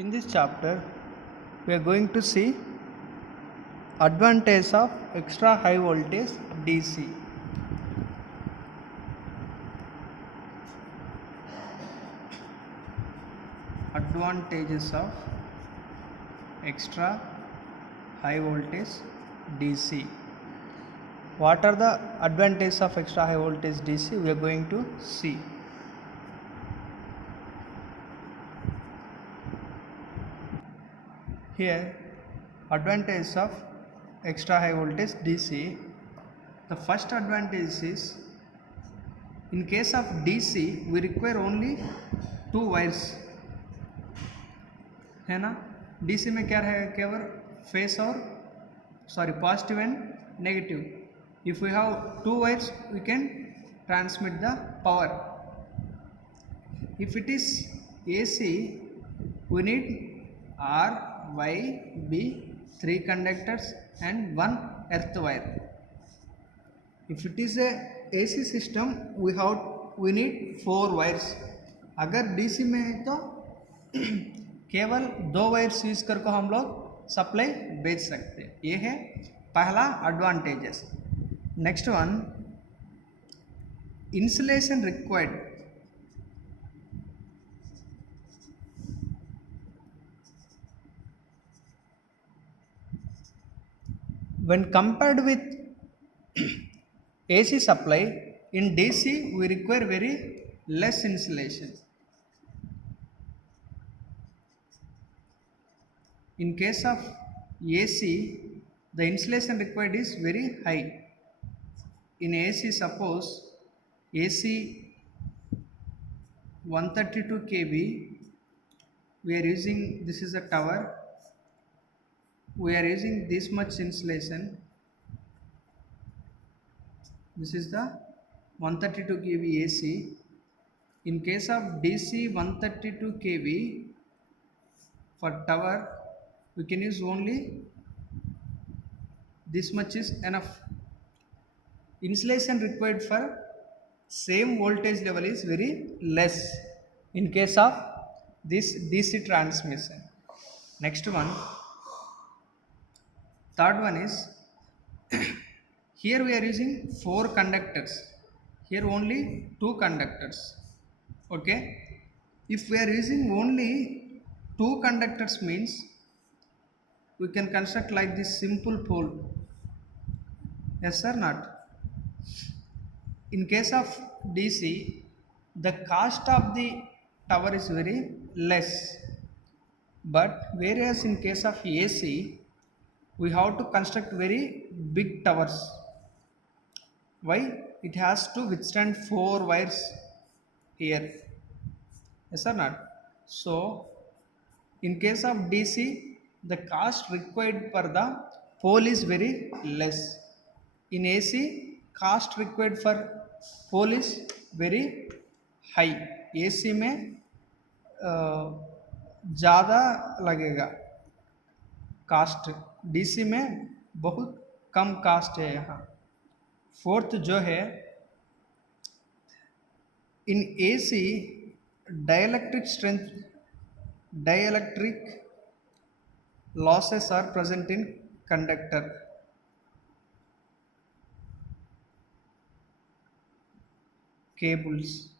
In this chapter, we are going to see advantage of extra high voltage DC. Advantages of extra high voltage DC. What are the advantages of extra high voltage DC? We are going to see. Here, advantage of extra high voltage DC. The first advantage is, in case of DC, we require only 2 wires, है ना. DC में क्या है, केवल face और positive and negative. If we have 2 wires, we can transmit the power. If it is AC, we need R, Y, B, 3 conductors and 1 earth wire. If it is a AC system, we need 4 wires. अगर DC में है तो केवल 2 wires use करके हम लोग supply बेच सकते हैं. ये है पहला advantages. Next one, insulation required. When compared with AC supply, in DC we require very less insulation. In case of AC, the insulation required is very high. In AC, suppose AC 132 kV, we are using, this is a tower, we are using this much insulation. This is the 132 kV AC. In case of DC 132 kV, for tower we can use only this much is enough. Insulation required for same voltage level is very less in case of this DC transmission. Next one, third one is, here we are using 4 conductors, here only 2 conductors. Okay, if we are using only 2 conductors means we can construct like this simple pole. Yes or not? In case of DC, the cost of the tower is very less, but whereas in case of AC, we have to construct very big towers. Why? It has to withstand 4 wires here. Yes or not? So in case of DC, the cost required for the pole is very less. In AC, cost required for pole is very high. AC में ज़्यादा लगेगा cast, DC में बहुत कम cast है यहाँ. Fourth जो है, इन AC dielectric losses are present in conductor. Cables,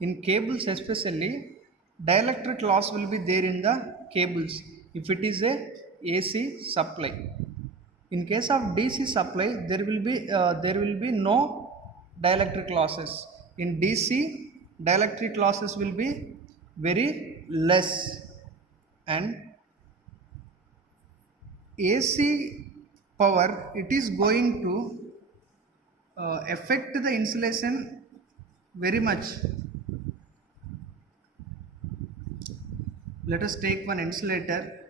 in cables especially, dielectric loss will be there in the cables if it is a AC supply. In case of DC supply, there will be no dielectric losses. In DC, dielectric losses will be very less, and AC power, it is going to affect the insulation very much. Let us take one insulator.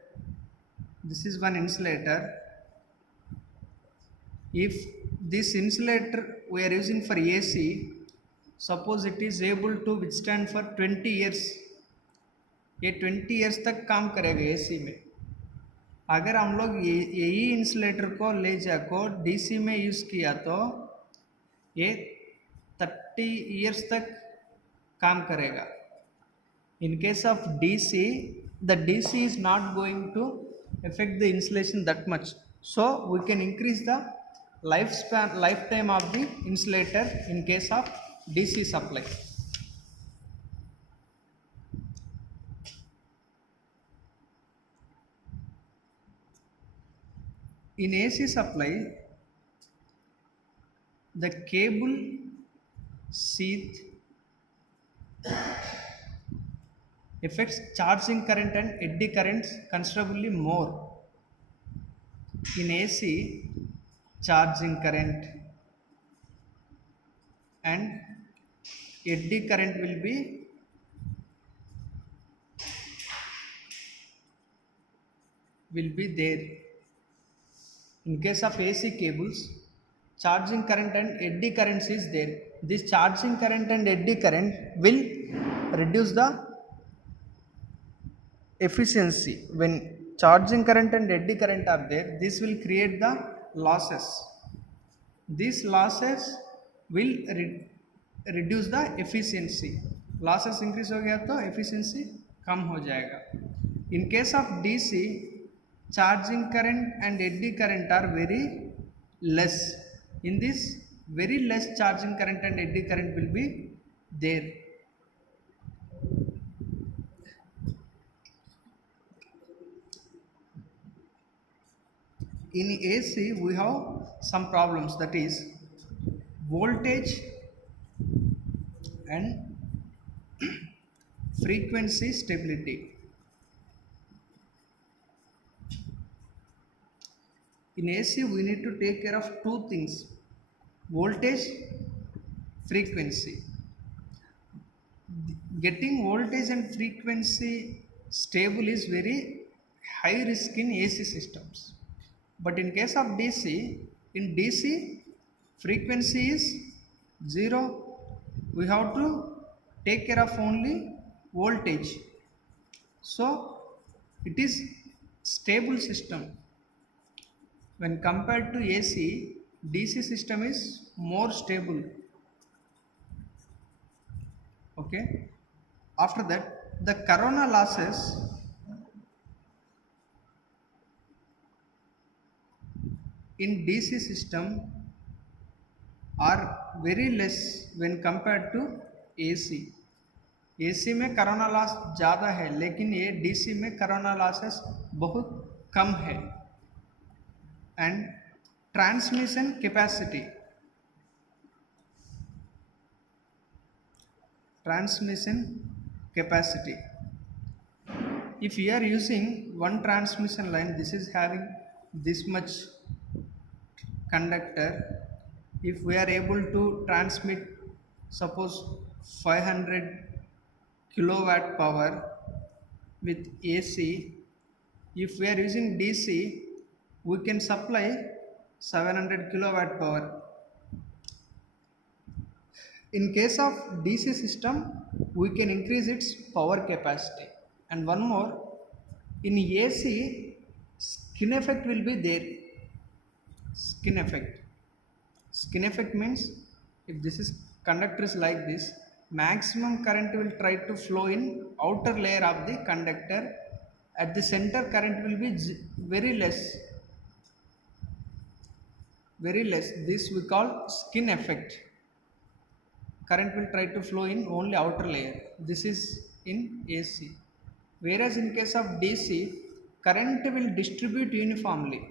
This is one insulator. If this insulator we are using for AC, suppose it is able to withstand for 20 years, ये 20 years तक काम करेगा AC में. अगर हम लोग यही insulator को ले जाकर DC में यूज़ किया तो ये 30 years तक काम करेगा. In case of DC, the DC is not going to affect the insulation that much. So we can increase the lifetime of the insulator in case of DC supply. In AC supply, the cable sheath affects charging current and eddy currents considerably more. In AC, charging current and eddy current will be there. In case of AC cables, charging current and eddy currents is there. This charging current and eddy current will reduce the efficiency. When charging current and eddy current are there, this will create the losses. These losses will reduce the efficiency. Losses increase हो गया तो efficiency कम हो जाएगा. In case of DC, charging current and eddy current are very less. In this, very less charging current and eddy current will be there. In AC, we have some problems, that is voltage and frequency stability. In AC, we need to take care of two things: voltage, frequency. Getting voltage and frequency stable is very high risk in AC systems. But in case of DC, in DC, frequency is 0. We have to take care of only voltage. So it is stable system. When compared to AC, DC system is more stable. Okay. After that, the corona losses in DC system are very less when compared to AC. AC में corona loss ज़्यादा है, लेकिन ये DC में corona losses बहुत कम है. And transmission capacity, if you are using one transmission line, this is having this much conductor. If we are able to transmit suppose 500 kilowatt power with AC, if we are using DC, we can supply 700 kilowatt power. In case of DC system, we can increase its power capacity. And one more, in AC, skin effect will be there. Skin effect means if this is conductor is like this, maximum current will try to flow in outer layer of the conductor. At the center, current will be very less. This we call skin effect. Current will try to flow in only outer layer. This is in AC. Whereas in case of DC, current will distribute uniformly.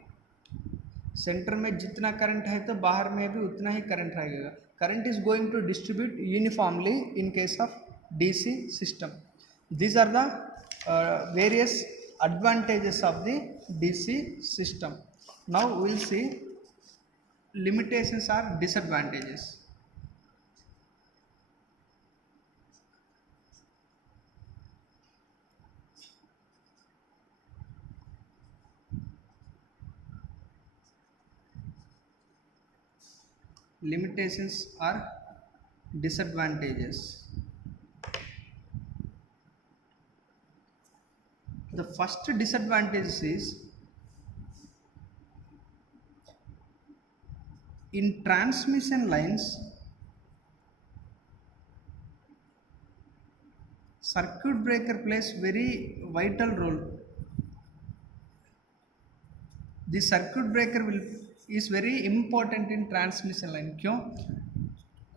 Centre में जितना current है तो बाहर में भी उतना ही current रहेगा. Current is going to distribute uniformly in case of DC system. These are the various advantages of the DC system. Now we will see limitations or disadvantages. Limitations are disadvantages. The first disadvantage is in transmission lines, circuit breaker plays very vital role. The circuit breaker will is very important in transmission line. क्यों?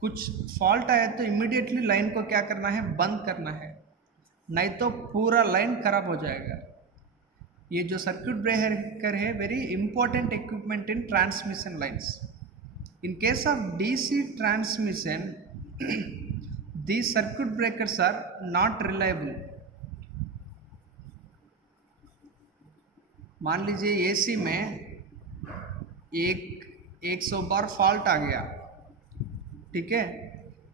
कुछ fault आया तो immediately line को क्या करना है, बंद करना है, नहीं तो पूरा लाइन खराब हो जाएगा. ये जो सर्किट ब्रेकर है very important equipment in transmission lines. In case of DC transmission these circuit breakers are not reliable. मान लीजिए एसी में 100 बार फॉल्ट आ गया, ठीक है,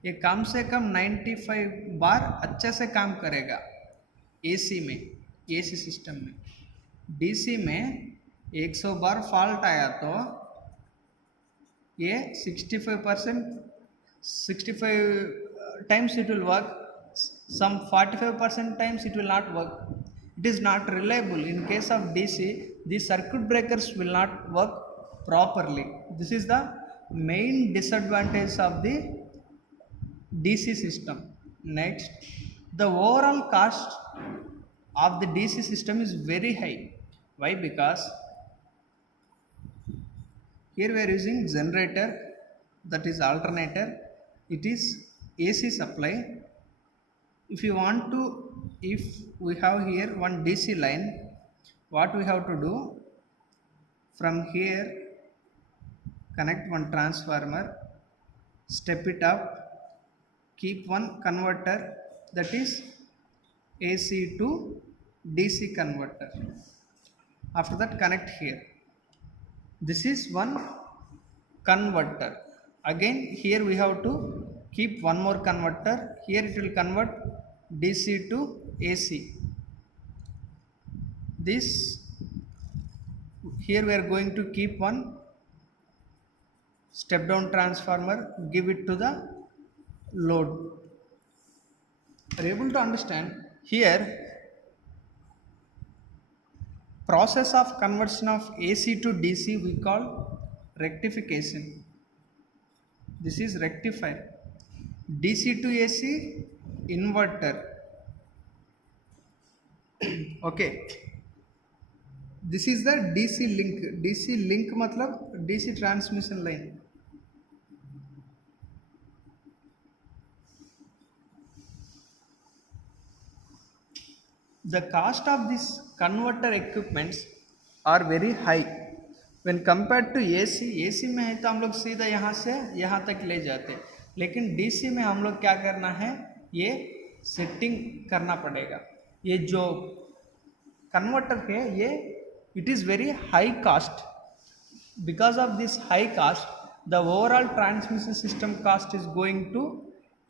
ये कम से कम 95 बार अच्छे से काम करेगा एसी में, एसी सिस्टम में. डीसी में 100 बार फॉल्ट आया तो ये 65 times it will work, some 45% times it will not work. It is not reliable. In case of DC, the circuit breakers will not work properly. This is the main disadvantage of the DC system. Next, the overall cost of the DC system is very high. Why? Because here we are using generator, that is alternator, it is AC supply. If you want to, if we have here one DC line, what we have to do, from here connect one transformer, step it up, keep one converter, that is AC to DC converter. After that connect here. This is one converter. Again here we have to keep one more converter. Here it will convert DC to AC. This here we are going to keep one step down transformer, give it to the load. Are you able to understand? Here process of conversion of AC to DC we call rectification. This is rectifier. DC to AC inverter. Okay, this is the DC link. DC link मतलब DC transmission line. The cost of these converter equipments are very high when compared to AC. AC में है तो हम लोग सीधा यहाँ से यहाँ तक ले जाते, लेकिन DC में हम लोग क्या करना है, ये सेटिंग करना पड़ेगा. ये जो कन्वर्टर है ये it is very high cost. Because of this high cost the overall transmission system cost is going to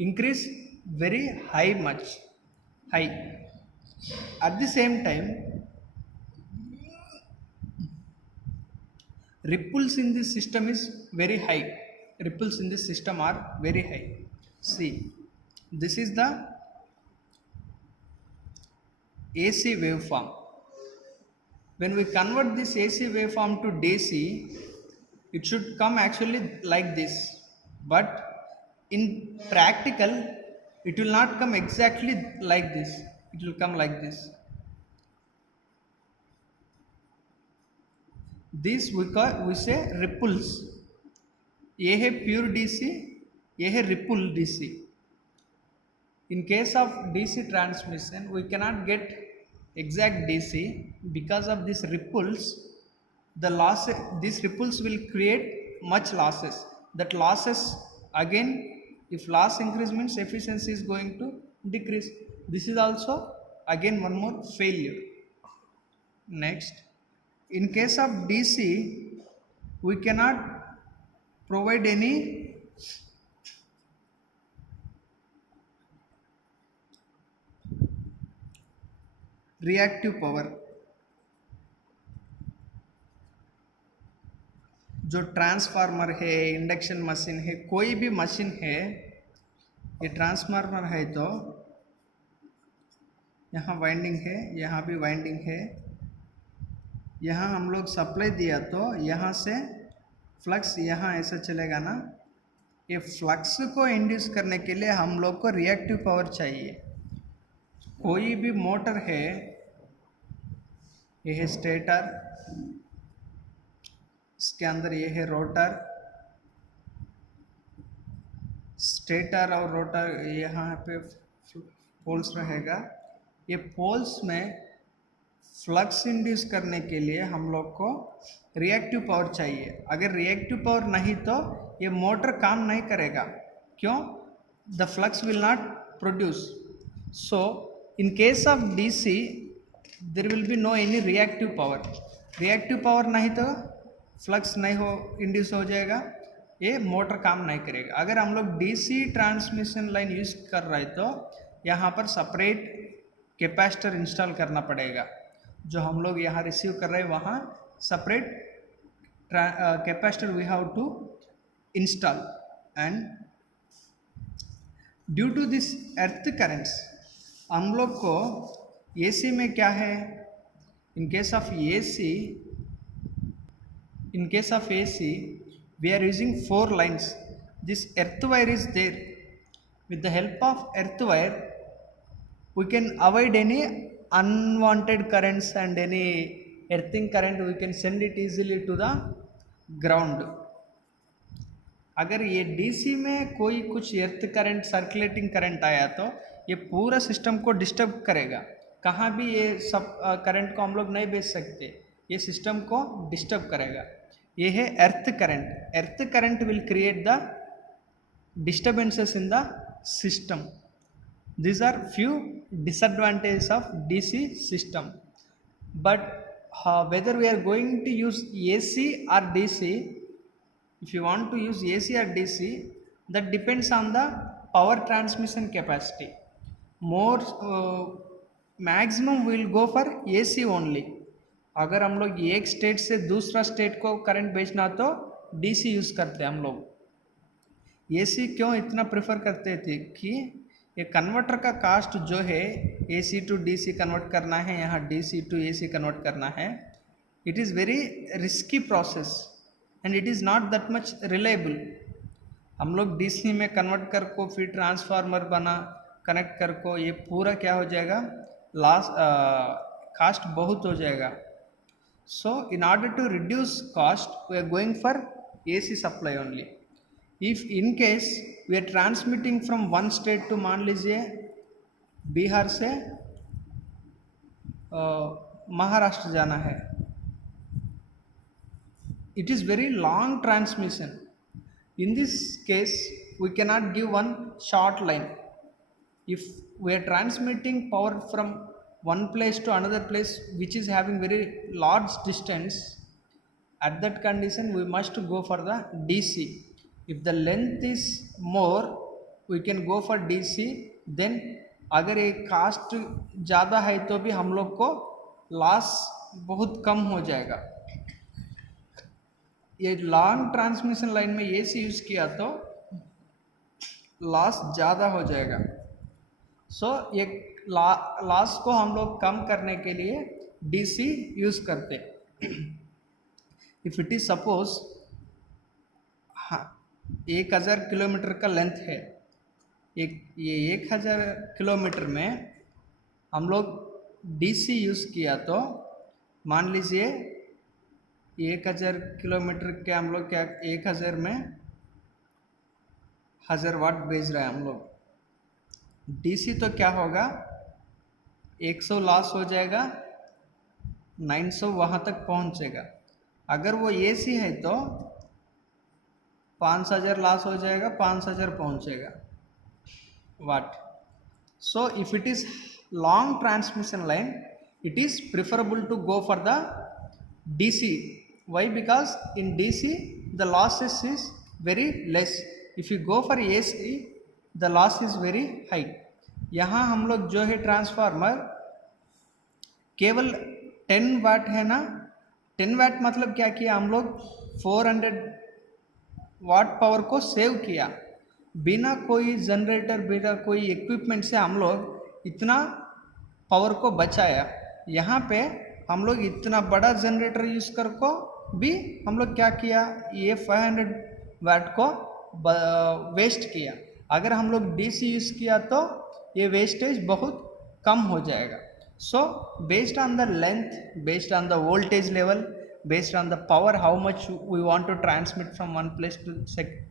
increase very high much high. At the same time, ripples in this system is very high. Ripples in this system are very high. See, this is the AC waveform. When we convert this AC waveform to DC, it should come actually like this. But in practical, it will not come exactly like this. It will come like this. This we say ripples. ये है pure DC, ये है Ripul DC. In case of DC transmission, we cannot get exact DC because of these ripples. The loss, these ripples will create much losses. That losses again, if loss increase means efficiency is going to decrease. This is also again one more failure. Next, in case of DC, we cannot provide any reactive power. जो transformer है, induction machine है, कोई भी machine है, ये transformer है तो यहाँ वाइंडिंग है, यहाँ भी वाइंडिंग है, यहाँ हम लोग सप्लाई दिया तो यहाँ से फ्लक्स यहाँ ऐसा चलेगा ना. ये फ्लक्स को इंड्यूस करने के लिए हम लोग को रिएक्टिव पावर चाहिए. कोई भी मोटर है, ये है स्टेटर, इसके अंदर ये है रोटर, स्टेटर और रोटर यहाँ पे पोल्स रहेगा। ये पोल्स में फ्लक्स इंड्यूस करने के लिए हम लोग को रिएक्टिव पावर चाहिए। अगर रिएक्टिव पावर नहीं तो ये मोटर काम नहीं करेगा। क्यों? The flux will not produce. So in case of DC there will be no any reactive power. Reactive power नहीं तो फ्लक्स नहीं हो इंड्यूस हो जाएगा, ये मोटर काम नहीं करेगा। अगर हम लोग डीसी ट्रांसमिशन लाइन यूज कर रहे तो यहाँ पर सेपरेट कैपेसिटर इंस्टॉल करना पड़ेगा। जो हम लोग यहाँ रिसीव कर रहे हैं वहाँ separate capacitor we have to install. And due to this earth currents हम लोग को एसी में क्या है, in case of AC we are using 4 lines. This earth wire is there. With the help of earth wire we can avoid any unwanted currents and any earthing current we can send it easily to the ground. अगर ये DC में कोई कुछ earth current circulating current आया तो ये पूरा system को डिस्टर्ब करेगा। कहाँ भी ये सब करंट को हम लोग नहीं भेज सकते, ये सिस्टम को डिस्टर्ब करेगा। ये है earth current. Earth current will create the disturbances in the system. These are few disadvantages of DC system. But whether we are going to use AC or DC, if you want to use AC or DC, that depends on the power transmission capacity. More maximum we will go for AC only. अगर हम लोग एक state से दूसरा state को current भेजना तो DC use करते हैं हम लोग। AC क्यों इतना प्रेफर करते थे कि ये कन्वर्टर का कास्ट जो है AC टू DC कन्वर्ट करना है, यहाँ DC टू AC कन्वर्ट करना है, it is very risky process and it is not that much reliable. हम लोग DC में कन्वर्ट कर को फिर ट्रांसफार्मर बना कनेक्ट कर को ये पूरा क्या हो जाएगा, कास्ट बहुत हो जाएगा। So in order to reduce cost we are going for AC supply only. If in case we are transmitting from one state to, मान लीजिए बिहार से महाराष्ट्र जाना है, it is very long transmission. In this case we cannot give one short line. If we are transmitting power from one place to another place which is having very large distance, at that condition we must go for the DC. If the length is more we can go for DC. Then अगर ये cast ज़्यादा है तो भी हम लोग को loss बहुत कम हो जाएगा। ये लॉन्ग ट्रांसमिशन लाइन में AC यूज़ किया तो लॉस ज़्यादा हो जाएगा। सो ये लॉस को हम लोग कम करने के लिए DC यूज़ करते। If it is suppose 1000 kilometre का लेंथ है, ये 1000 किलोमीटर में हम लोग DC यूज़ किया तो मान लीजिए 1000 किलोमीटर के हम लोग क्या 1000 में 1000 वाट भेज रहे हैं हम लोग। DC तो क्या होगा, 100 लॉस हो जाएगा, 900 वहाँ तक पहुँचेगा। अगर वो AC है तो 5000 लॉस हो जाएगा, 5000 पहुँचेगा watt. So if it is long transmission line it is preferable to go for the DC. Why? Because in DC the losses is very less. If you go for AC the loss is very high. यहाँ हम लोग जो है transformer केवल 10 वाट है ना, 10 वाट मतलब क्या किया हम लोग 400 वाट पावर को सेव किया, बिना कोई जनरेटर बिना कोई इक्विपमेंट से हम लोग इतना पावर को बचाया। यहाँ पे हम लोग इतना बड़ा जनरेटर यूज़ कर को भी हम लोग क्या किया, ये 500 वाट को वेस्ट किया। अगर हम लोग DC यूज़ किया तो ये वेस्टेज बहुत कम हो जाएगा. So based on the length, based on the voltage level, based on the power, how much we want to transmit from one place to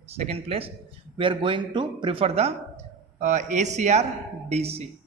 second place, we are going to prefer the AC or DC.